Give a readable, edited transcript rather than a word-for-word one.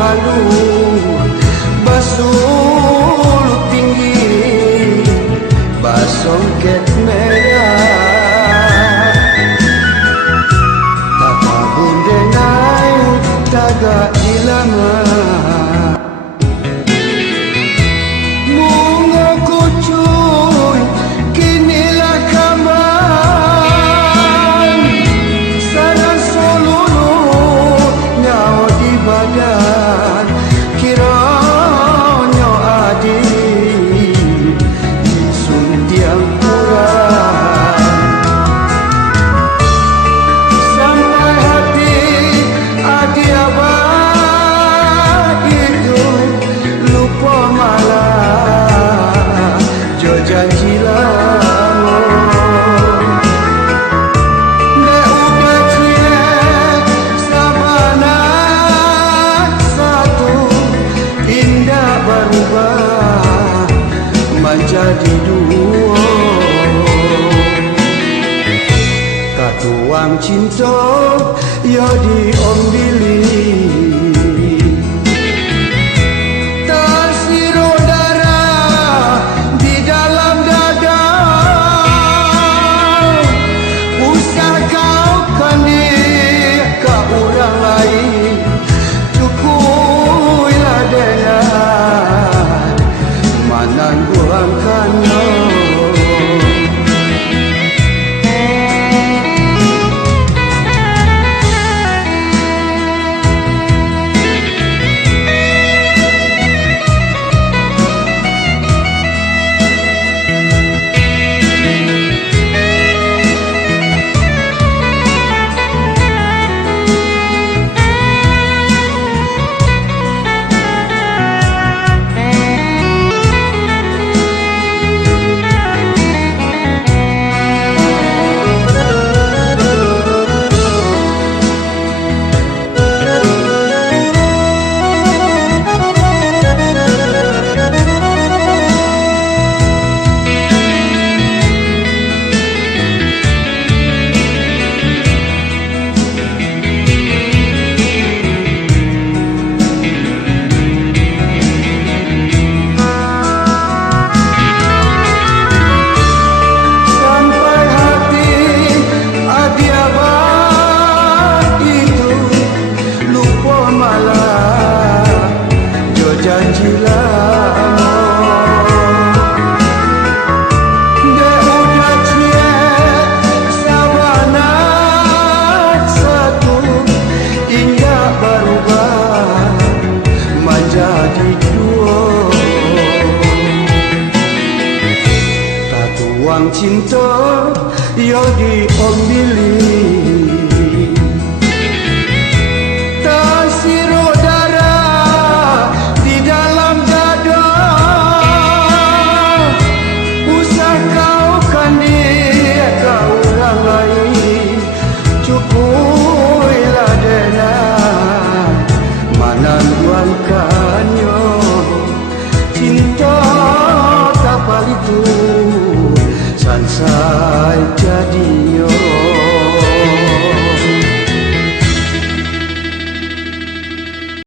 kalu basul tinggi basongket merah taka bundenai taga ilama bunga kucuy kinilah kaman sarang seluruh nyawa di badan kiranya adil suntiang kurang sampai hati adi abad itu lupa malah jo janji lama nek udah tiek sabana satu indah berubah menjadi dua katuang cinta ya diombili tersiruk darah di dalam dada usah kau kandik ke orang lain cukuilah dengan menangguhkannya janji lama dek udah tiek sabana satu indah berubah menjadi dua tatuang cinta ya diombili tersiruk darah di dalam dada usah kau kandik ke orang lain cukuilah dengan menangguhkannya